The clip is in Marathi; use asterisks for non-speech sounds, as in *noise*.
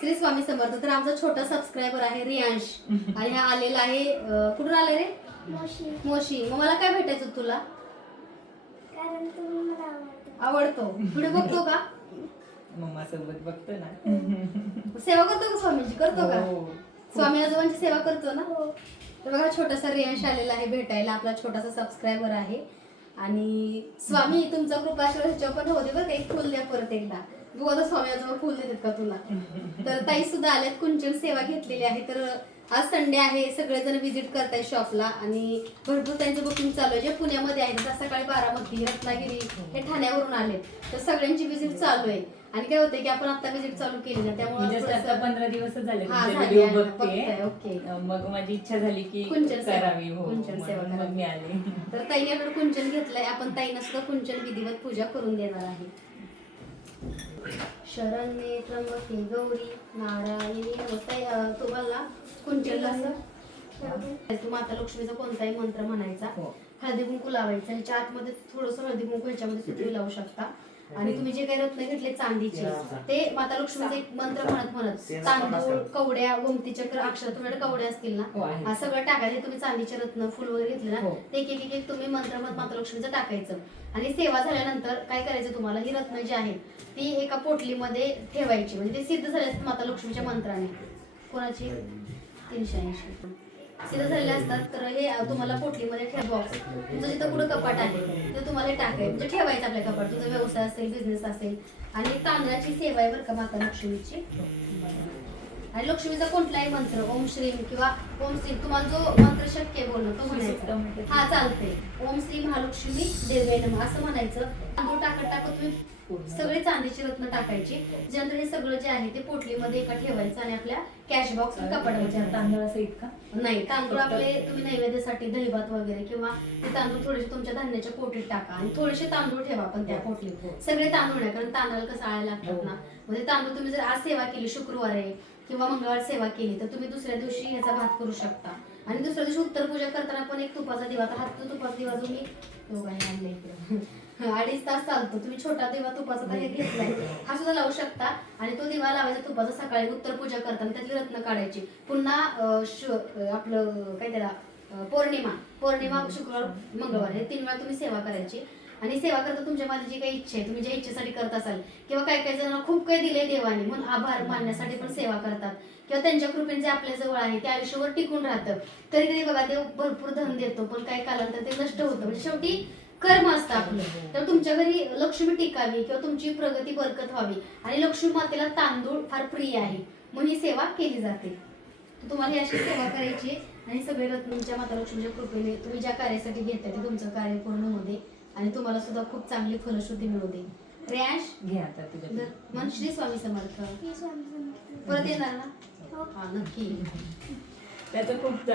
श्री स्वामी समर्थ. तर आमचा छोटा सबस्क्रायबर आहे रियांश. *laughs* आणि हा आलेला आहे अं, कुठून आला रे? मोशी. मोशी. मग मला काय भेटायचं तुला? कारण तुम्ही मला आवडता. आवडतो. पुढे बघतो का? *laughs* मम्मा सोबत बघतो ना. *laughs* सेवा करतो का स्वामींची? करतो का? हो. स्वामी आजोबांची सेवा करतो ना? हो. तर बघा छोटासा रियांश आलेला आहे भेटायला. आपला छोटासा सबस्क्रायबर आहे. आणि स्वामी तुमचा कृपाश्वर ह्याच्यावर पण होते बरं का. एक फुल द्या परत एकदा. आता स्वामी आजोबा फुल देतात का तुला? तर ताई सुद्धा आल्यात कुंचन सेवा घेतलेली आहे. तर आज संडे आहे सगळेजण व्हिजिट करताय शॉपला आणि भरपूर त्यांचं बुकिंग चालू आहे. जे पुण्यामध्ये आहे तर सकाळी बारामती रत्नागिरी हे ठाण्यावरून आले तर सगळ्यांची व्हिजिट चालू आहे. आणि काय होतंय की आपण आता व्हिजिट चालू केली ना त्यामुळे आता थोडंसं- पंधरा दिवसच झाले व्हिडिओ बघते. ओके. मग माझी इच्छा झाली की कुंचन. करावी. हो कुंचन सेवा. मग मी आले. तर ताईने आपलं कुंचन घेतलंय. आपण ताईनं सुद्धा कुंचन विधिवत पूजा करून देणार आहे. शरण्ये त्र्यंबके गौरी नारायणी तुम्हाला असं? तू माता लक्ष्मीचा कोणताही मंत्र म्हणायचा. हो. हळदी कुंकू लावायचं. ह्याच्या आतमध्ये थोडस हळदी कुंकू ह्याच्यामध्ये सुद्धा लावू शकता. आणि तुम्ही जे काही रत्न घेतले चांदीचे ते माता लक्ष्मीचे एक मंत्र म्हणत म्हणत तांदूळ कवड्या गोमती चक्र अक्षर तुमच्याकडे कवड्या असतील ना? हो. हा सगळं टाकायचं. तुम्ही चांदीचे रत्न फुल वगैरे घेतले ना हो. ते एक एक तुम्ही मंत्र म्हणत माता लक्ष्मीचं टाकायचं. आणि सेवा झाल्यानंतर काय करायचं तुम्हाला? ही रत्न जी आहेत ती एका पोटलीमध्ये ठेवायची. म्हणजे ते सिद्ध झाले असतात माता लक्ष्मीच्या मंत्राने. कोणाची? तीनशे ऐंशी. सिद्ध झालेले असतात तर हे तुम्हाला पोटलीमध्ये ठेव बॉक्स तुमचं जिथं कुठं कपाट आहे ते तुम्हाला टाकायचं म्हणजे ठेवायचं आपल्या कपाट. तुझा व्यवसाय असेल बिझनेस असेल आणि तांदळाची सेवा आहे बरं का माता लक्ष्मीची. आणि लक्ष्मीचा कोणताही मंत्र ओम श्रीम किंवा ओम श्री तुम्हाला जो मंत्र शक्य आहे बोलणं तो म्हणायचा. हा चालते ओम श्री महालक्ष्मी देवे नम असं म्हणायचं. तांदूळ टाकत टाकत तुम्ही सगळे चांदीची रत्न टाकायची. त्याच्यानंतर हे सगळं जे आहे ते पोटलीमध्ये एका ठेवायचं आणि आपल्या कॅश बॉक्स कपाटामध्ये तांदूळ असं इतका नाही तांदूळ आपले तुम्ही नैवेद्यासाठी दहीभात वगैरे किंवा ते तांदूळ थोडेसे तुमच्या धान्याच्या पोटीत टाका आणि थोडेसे तांदूळ ठेवा पण त्या पोटलीत सगळे तांदूळ नाही कारण तांदळाला कसं आळायला लागतात ना. म्हणजे तांदूळ तुम्ही जर आज सेवा केली शुक्रवार आहे किंवा मंगळवार सेवा केली तर तुम्ही दुसऱ्या दिवशी ह्याचा भात करू शकता. आणि दुसऱ्या दिवशी उत्तर पूजा करताना पण एक तुपाचा दिवा आता हात तुपाचा दिवा जो अडीच तास चालतो. तुम्ही छोटा दिवा तुपाचा तर घेतलाय हा सुद्धा लावू शकता. आणि तो दिवा लावायचा तुपाचा सकाळी उत्तर पूजा करताना त्यातली रत्न काढायची. पुन्हा आपलं काय त्याला पौर्णिमा. पौर्णिमा शुक्रवार मंगळवार हे तीन वेळा तुम्ही सेवा करायची. आणि सेवा करता तुमच्या मध्ये जी काही इच्छा आहे तुम्ही ज्या इच्छेसाठी करत असाल किंवा काही काही जणांना खूप काही दिले देवाने म्हणून आभार मानण्यासाठी पण सेवा करतात. किंवा त्यांच्या कृपेने जे आपल्या जवळ आहे ते आयुष्यभर टिकून राहतं. तरी कधी बघा देव भरपूर धन देतो पण काही कालांतर ते नष्ट होतं. म्हणजे शेवटी कर्म असतं आपलं तर तुमच्या घरी लक्ष्मी टिकावी किंवा तुमची प्रगती बरकत व्हावी. आणि लक्ष्मी मातेला तांदूळ फार प्रिय आहे. म्हणून ही सेवा केली जाते. तुम्हाला ही अशी सेवा करायची आणि सगळे रत्न तुमच्या माता लक्ष्मीच्या कृपेने तुम्ही ज्या कार्यासाठी घेताय ते तुमचं कार्य पूर्ण होऊ दे. आणि तुम्हाला सुद्धा खूप चांगली फलश्रुती मिळू दे. रेयाश घे आता तुझ्या मन श्री स्वामी समर्थ. ही स्वामी समर्थ. परत येणार ना? हो. हा नक्की. त्याचं खूप